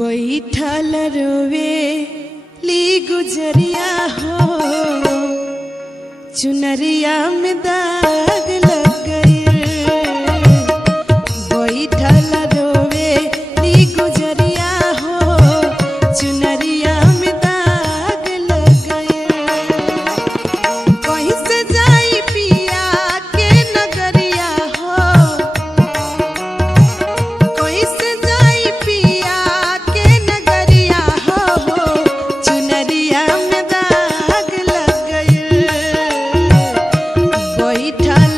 बैठल रोवे ली गुजरिया हो, चुनरिया में दाग लग गई। बैठल रोवे ली गुजरिया हो, चुनरिया में दाग लग गई। कहीं से जाई पिया के नगरिया हो, कहीं से जाई पिया के नगरिया हो, चुनरिया में दाग लग गई। बैठल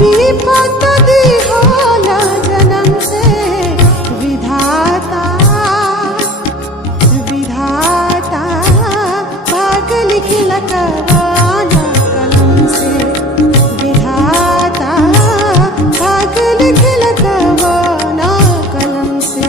विपत दिहाला जन्म से विधाता विधाता भाग लिखल कवाना कलम से विधाता भाग लिखल कवाना कलम से।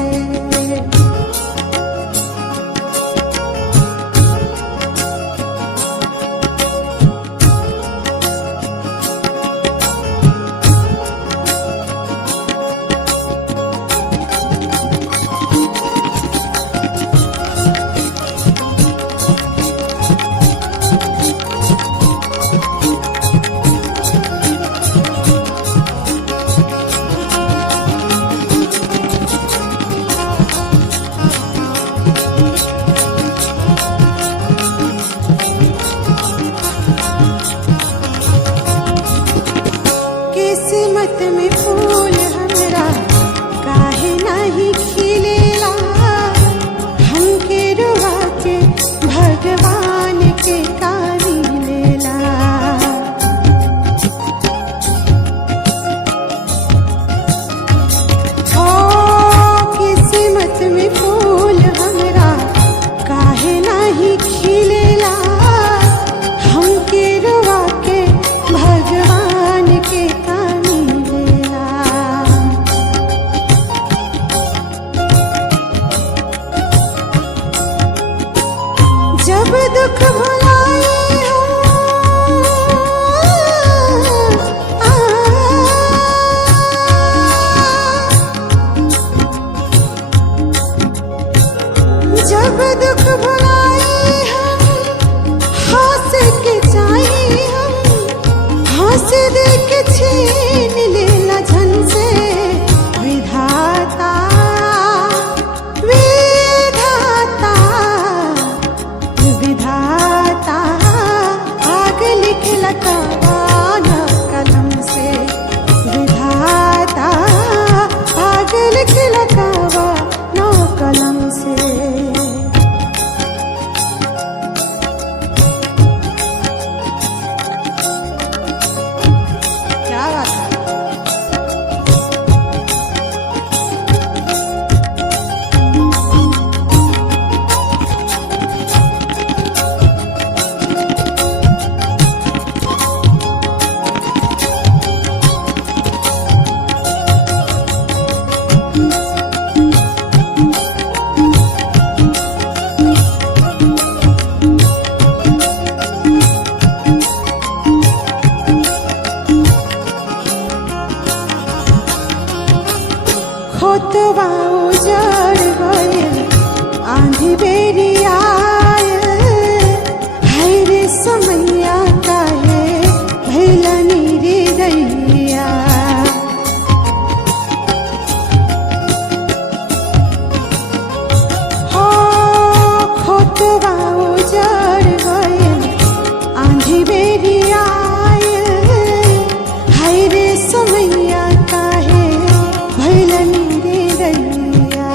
किस्मत में फूल हमरा काहे नहीं खिलेला हमके रुआ के भगवान के कारी लेला। ओ किस्मत में फूल हमरा काहे नहीं खिलेला हमके रुआ के भगवान के जब दुख भुलाए हो जब दुख भुलाए हम हंस के जाए हम हंस दे के छीन लेला झन से विधाता विधाता विधाता आग लिखल कवाना कलम से विधाता आग लिखल कवाना कलम से। क्या बात है। खोतवा उजड़ गइल आंधी बेरी आयल हाय रे समैया काहे भइला नीरे दैया। हो खोतवा उजड़ गइल आंधी बेरी आयल हाय रे समैया काहे भइला नीरे दैया।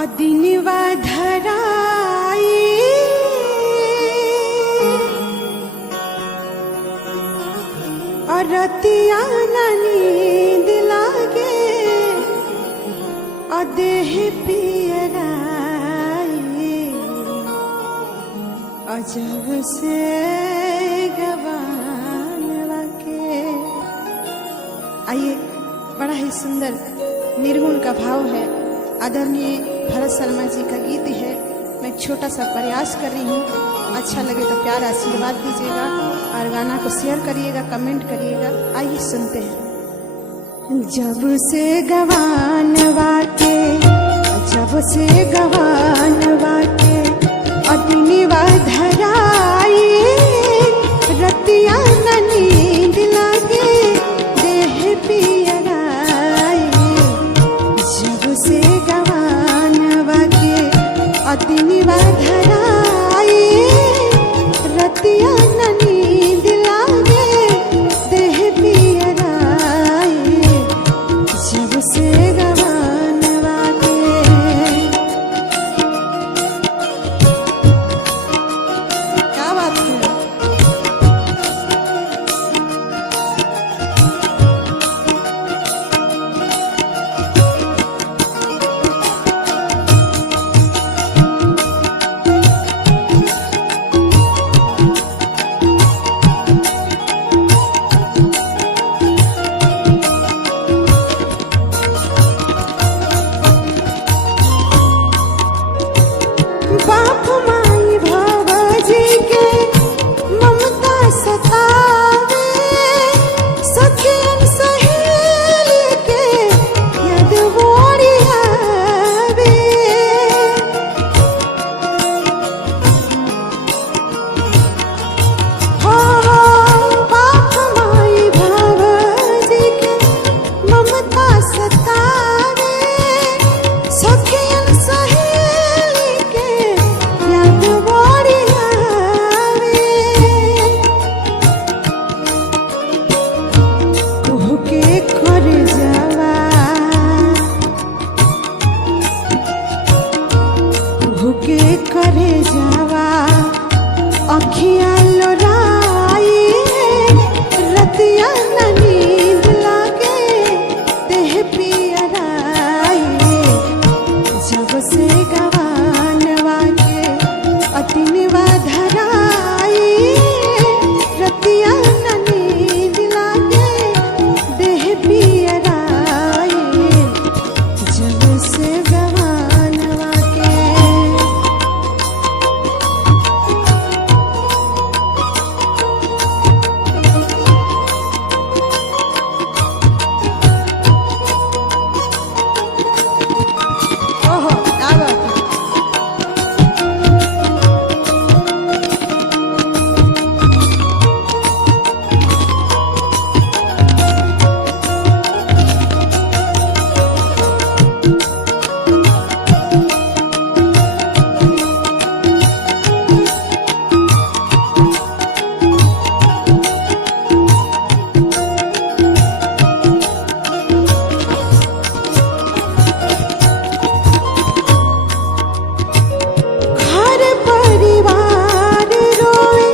अदिनवा धराई और रतिया ना नींद लागे और देह पियराई और जब से गवानवा के। आइए, बड़ा ही सुंदर निर्गुण का भाव है, आदरणीय भरत शर्मा जी का गीत है। मैं एक छोटा सा प्रयास कर रही हूँ, अच्छा लगे तो प्यार आशीर्वाद दीजिएगा और गाना को शेयर करिएगा, कमेंट करिएगा। आइए सुनते हैं। जब से गवानवा के, जब से गवानवा के अदिनवा धराई रतिया ना नींद लागे देह पियराई। जब से गवानवा के अदिनवा धराई रतिया ना नींद लागे देह पियराई। जब से गवानवा के। क्या बात है। बाप माई भवजी के ममता सतावे, सखियन सहेली के याद बोरी आवे। हो बाप माई भवजी के ममता सतावे, सखियन सहेली के याद बोरी आवे। कुह के कर जावा, कुह के करे जावा अखियाँ लोराई रतिया ना नींद लागे देह पियराई। जब से गवानवा के अदिनवा धराई रतिया ना नींद लागे देह पियराई। जब से गवानवा के। ओहो, क्या बात है। घर परिवार रोए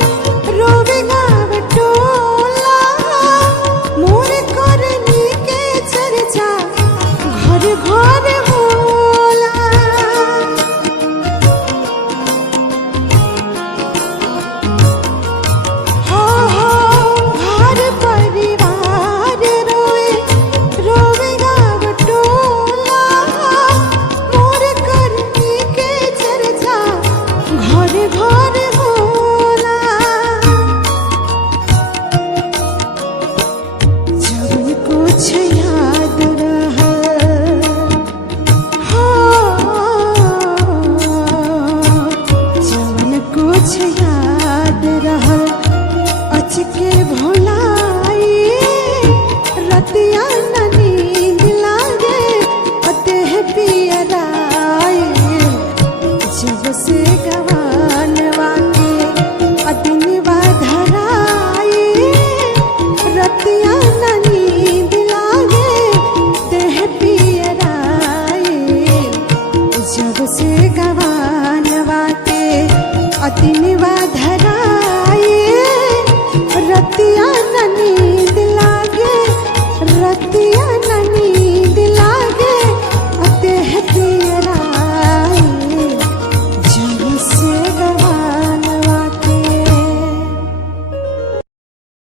रोवे गाँव टोला, मोर करनी के चर्चा घर घर होला। हो घर परिवार रोए रोवे गाँव टोला, मोर करनी के चर्चा घर घर होला। जब कुछ याद रहल, हो जवन कुछ याद रहल अचके भुलाई रतिया ना नींद लागे देह पियराई। जब से गवानवा के अदिनवा धराई रतिया ना नींद लागे देह पियराई। जब से गवानवा के अतिनिवा धराए रतिया ननी